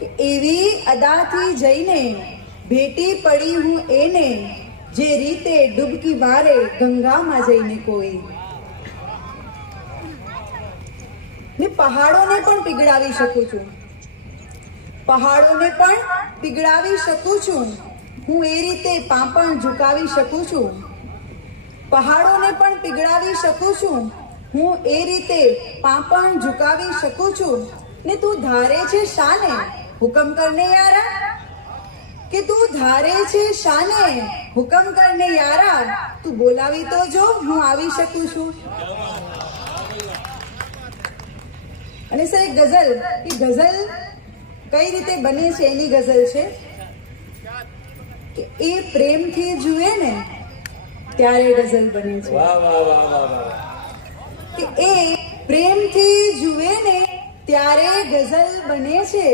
કે એવી અદાથી જઈને ભેટી પડી હું એને, જે રીતે ડૂબકી મારે ગંગામાં જઈને કોઈ. મેં પહાડોને પણ પીગળાવી શકું છું, પહાડોને પણ પીગળાવી શકું છું. હું એ રીતે પાંપણ ઝુકાવી શકું છું. પહાડોને પણ પીગળાવી શકું છું. હું એ રીતે પાંપણ ઝુકાવી શકું છું. ને તું ધારે છે શાને, હુકમ કરને યારા. કે તું ધારે છે શાને, હુકમ કરને યારા. તું બોલાવી તો જો, હું આવી શકું છું. અને સર એક ગઝલ, એ ગઝલ કઈ રીતે બને છે એની ગઝલ છે કે એ પ્રેમથી જુએ ને ત્યારે ગઝલ બને છે. કે એ પ્રેમથી જુએ ને ત્યારે ગઝલ બને છે.